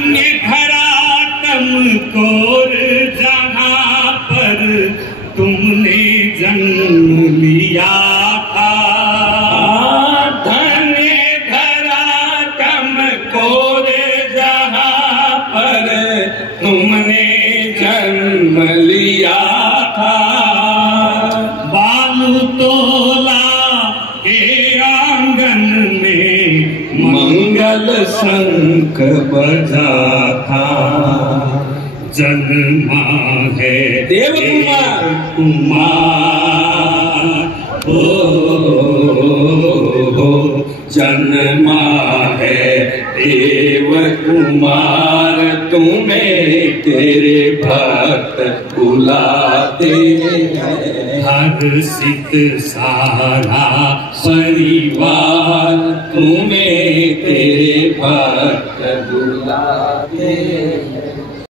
धन्य धरातम कोर जहाँ पर तुमने जन्म लिया था। धन्य धरातम कोर जहाँ पर तुमने जन्म लिया था। बालू तोला के आंगन में मंगल शंख बजा था। जन्मा है देव कुमार हो जन्मा है देव कुमार, तुम्हें तेरे भक्त बुलाते हैं। हर्षित सारा परिवार, तुम्हें तेरे भक्त बुलाते हैं।